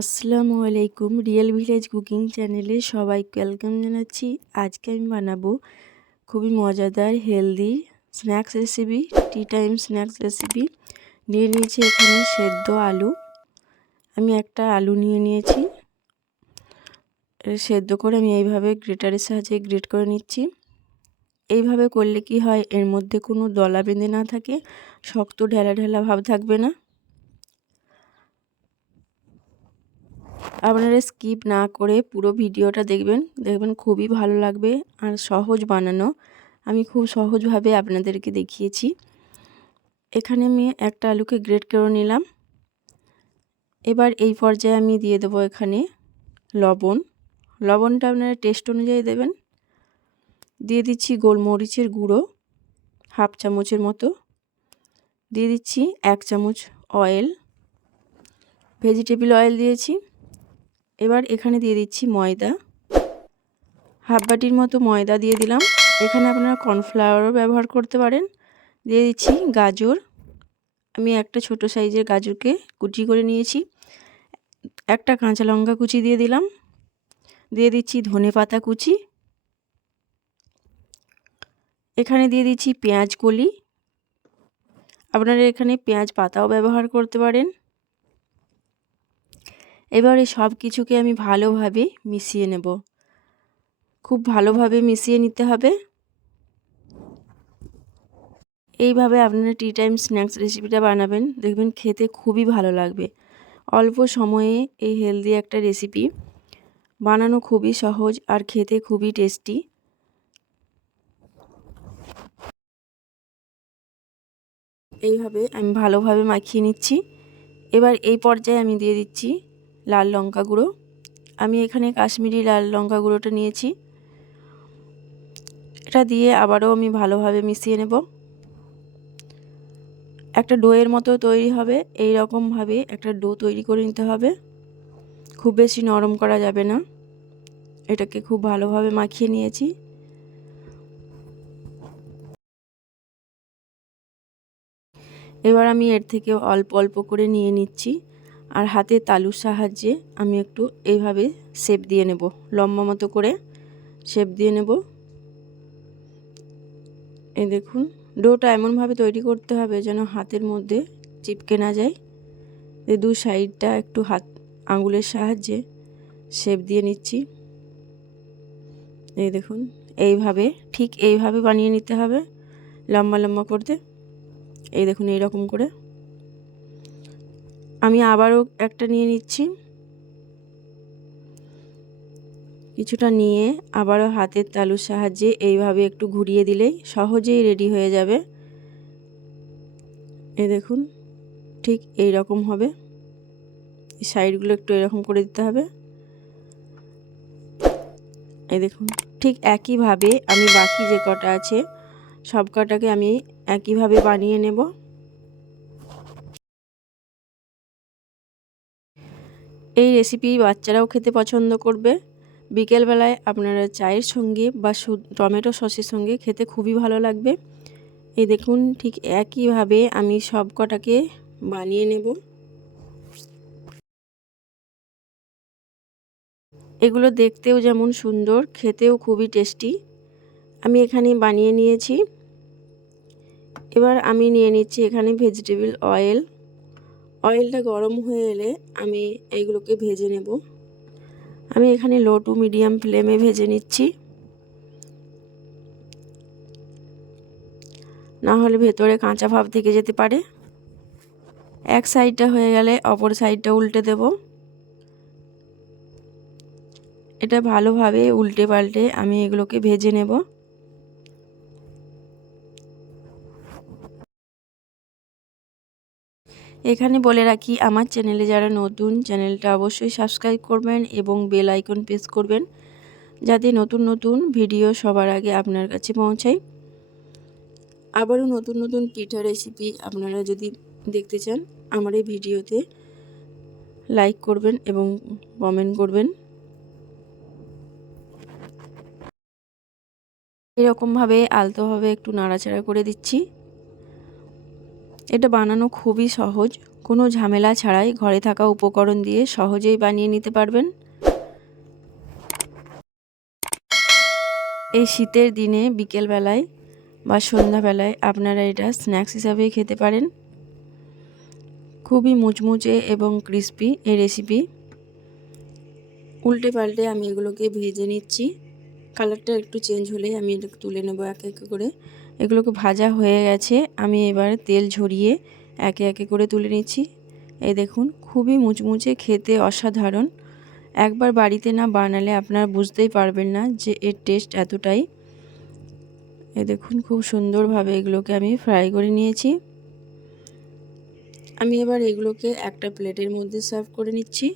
আসসালামু আলাইকুম real village cooking চ্যানেলে সবাইকে ওয়েলকাম জানাচ্ছি। আজকে আমি বানাবো খুবই মজাদার healthy snacks recipe tea time snacks recipe নিয়ে নিয়েছি এখানে সেদ্ধ আলু। আমি একটা আলু নিয়ে নিয়েছি। সেদ্ধ করে আমি এইভাবে গ্রেটারের সাহায্যে গ্রেট করে নিচ্ছি। এইভাবে করলে কি হয়, এর মধ্যে কোনো দলা বেঁধে না থাকে, শক্ত ঢেলা ঢেলা ভাব থাকবে না। আপনারা স্কিপ না করে পুরো ভিডিওটা দেখবেন। দেখবেন খুবই ভালো লাগবে আর সহজ বানানো। আমি খুব সহজভাবে আপনাদেরকে দেখিয়েছি। এখানে আমি একটা আলুকে গ্রেট করে নিলাম। এবার এই পর্যায়ে আমি দিয়ে দেবো এখানে লবণ। লবণটা আপনারা টেস্ট অনুযায়ী দেবেন। দিয়ে দিচ্ছি গোলমরিচের গুঁড়ো, হাফ চামচের মতো। দিয়ে দিচ্ছি এক চামচ অয়েল ভেজিটেবিল অয়েল দিয়েছি। এবার এখানে দিয়ে দিচ্ছি ময়দা। হাফ বাটির মতো ময়দা দিয়ে দিলাম। এখানে আপনারা কর্নফ্লাওয়ারও ব্যবহার করতে পারেন। দিয়ে দিচ্ছি গাজর। আমি একটা ছোট সাইজের গাজরকে কুচি করে নিয়েছি। একটা কাঁচা লঙ্কা কুচি দিয়ে দিলাম। দিয়ে দিচ্ছি ধনে পাতা কুচি। এখানে দিয়ে দিচ্ছি পেঁয়াজ কলি। আপনারা এখানে পেঁয়াজ পাতাও ব্যবহার করতে পারেন। এবারে সব কিছুকে আমি ভালোভাবে মিশিয়ে নেব। খুব ভালোভাবে মিশিয়ে নিতে হবে। এইভাবে আপনারা টি টাইম স্ন্যাক্স রেসিপিটা বানাবেন। দেখবেন খেতে খুবই ভালো লাগবে। অল্প সময়ে এই হেলদি একটা রেসিপি বানানো খুবই সহজ আর খেতে খুবই টেস্টি এইভাবে আমি ভালোভাবে মাখিয়ে নিচ্ছি। এবার এই পর্যায়ে আমি দিয়ে দিচ্ছি লাল লঙ্কা গুঁড়ো। আমি এখানে কাশ্মীরি লাল লঙ্কা গুঁড়োটা নিয়েছি। এটা দিয়ে আবারও আমি ভালোভাবে মিশিয়ে নেব। একটা ডোয়ের মতো তৈরি হবে। এই রকমভাবে একটা ডো তৈরি করে নিতে হবে। খুব বেশি নরম করা যাবে না। এটাকে খুব ভালোভাবে মাখিয়ে নিয়েছি। এবার আমি এর থেকে অল্প অল্প করে নিয়ে নিচ্ছি। আর হাতে তালুর সাহায্যে আমি একটু এইভাবে শেপ দিয়ে নেব। লম্বা মতো করে শেপ দিয়ে নেব। এই দেখুন, ডোটা এমনভাবে তৈরি করতে হবে যেন হাতের মধ্যে চিপকে না যায়। এই দু সাইডটা একটু হাত, আঙুলের সাহায্যে শেপ দিয়ে নিচ্ছি। এই দেখুন, এইভাবে, ঠিক এইভাবে বানিয়ে নিতে হবে লম্বা লম্বা করতে। এই দেখুন, এইরকম করে। আমি আবারও একটা নিয়ে নিচ্ছি। কিছুটা নিয়ে আবারও হাতের তালুর সাহায্যে এইভাবে একটু ঘুরিয়ে দিলেই সহজেই রেডি হয়ে যাবে। এ দেখুন, ঠিক এই রকম হবে সাইডগুলো একটু এরকম করে দিতে হবে। এই দেখুন, ঠিক একইভাবে আমি বাকি যে কটা আছে, সব কটাকে আমি একইভাবে বানিয়ে নেব। এই রেসিপি বাচ্চারাও খেতে পছন্দ করবে। বিকেলবেলায় আপনারা চায়ের সঙ্গে বা টমেটো সসের সঙ্গে খেতে খুবই ভালো লাগবে। এই দেখুন, ঠিক একইভাবে আমি সব কটাকে বানিয়ে নেব। এগুলো দেখতেও যেমন সুন্দর, খেতেও খুবই টেস্টি আমি এখানে বানিয়ে নিয়েছি। এবার আমি নিয়ে নিচ্ছি এখানে ভেজিটেবল অয়েল অয়েলটা গরম হয়ে এলে আমি এইগুলোকে ভেজে নেব। আমি এখানে লো টু মিডিয়াম ফ্লেমে ভেজে নিচ্ছি। না হলে ভেতরে কাঁচা ভাব থেকে যেতে পারে। এক সাইডটা হয়ে গেলে অপর সাইডটা উল্টে দেব। এটা ভালোভাবে উল্টে পাল্টে আমি এগুলোকে ভেজে নেব। এখানে বলে রাখি, আমার চ্যানেলে যারা নতুন, চ্যানেলটা অবশ্যই সাবস্ক্রাইব করবেন এবং বেল আইকন প্রেস করবেন, যাতে নতুন নতুন ভিডিও সবার আগে আপনার কাছে পৌঁছায়। আবারও নতুন নতুন পিঠা রেসিপি আপনারা যদি দেখতে চান, আমার এই ভিডিওতে লাইক করবেন এবং কমেন্ট করবেন। এরকমভাবে আলতোভাবে একটু নাড়াচাড়া করে দিচ্ছি। এটা বানানো খুবই সহজ। কোনো ঝামেলা ছাড়াই ঘরে থাকা উপকরণ দিয়ে সহজেই বানিয়ে নিতে পারবেন। এই শীতের দিনে বিকেলবেলায় বা সন্ধ্যাবেলায় আপনারা এটা স্ন্যাক্স হিসাবে খেতে পারেন। খুবই মুচমুচে এবং ক্রিস্পি এই রেসিপি। উল্টে পাল্টে আমি এগুলোকে ভেজে নিচ্ছি। কালারটা একটু চেঞ্জ হলে আমি এটা তুলে নেব এক এক করে। এগুলোকে ভাজা হয়ে গেছে। আমি এবার তেল ঝরিয়ে একে একে করে তুলে নিচ্ছি। এই দেখুন, খুবই মুচমুচে খেতে অসাধারণ। একবার বাড়িতে না বানালে আপনারা বুঝতেই পারবেন না যে এর টেস্ট এতটাই। এ দেখুন, খুব সুন্দরভাবে এগুলোকে আমি ফ্রাই করে নিয়েছি। আমি এবার এগুলোকে একটা প্লেটের মধ্যে সার্ভ করে নিচ্ছি।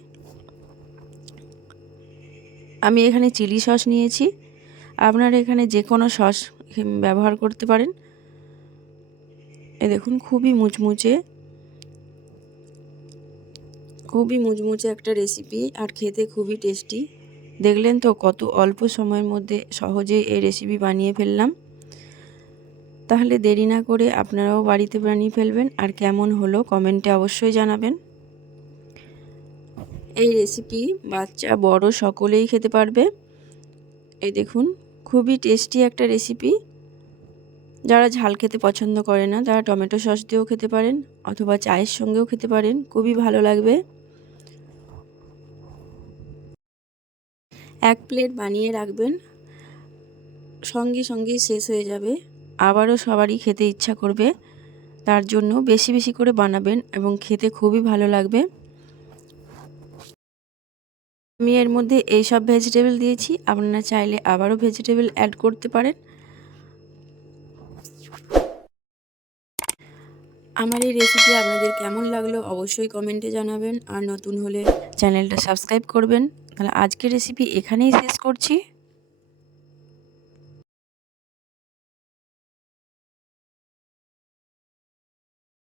আমি এখানে চিলি সস নিয়েছি। আপনারা এখানে যে কোনো সস ব্যবহার করতে পারেন। এ দেখুন, খুবই মুচমুচে। খুবই মুচমুচে একটা রেসিপি আর খেতে খুবই টেস্টি দেখলেন তো কত অল্প সময়ের মধ্যে সহজেই এই রেসিপি বানিয়ে ফেললাম। তাহলে দেরি না করে আপনারাও বাড়িতে বানিয়ে ফেলবেন আর কেমন হলো কমেন্টে অবশ্যই জানাবেন। এই রেসিপি বাচ্চা বড় সকলেই খেতে পারবে। এই দেখুন খুবই টেস্টি একটা রেসিপি যারা ঝাল খেতে পছন্দ করে না, তারা টমেটো সস দিয়েও খেতে পারেন অথবা চায়ের সঙ্গেও খেতে পারেন, খুবই ভালো লাগবে। এক প্লেট বানিয়ে রাখবেন, সঙ্গে সঙ্গেই শেষ হয়ে যাবে। আবারও সবারই খেতে ইচ্ছা করবে, তার জন্য বেশি বেশি করে বানাবেন এবং খেতে খুবই ভালো লাগবে। আমি এর মধ্যে এই সব ভেজিটেবল দিয়েছি। আপনারা চাইলে আবারও ভেজিটেবল অ্যাড করতে পারেন। আমার এই রেসিপি আপনাদের কেমন লাগল অবশ্যই কমেন্টে জানাবেন। আর নতুন হলে চ্যানেলটা সাবস্ক্রাইব করবেন। তাহলে আজকের রেসিপি এখানেই শেষ করছি।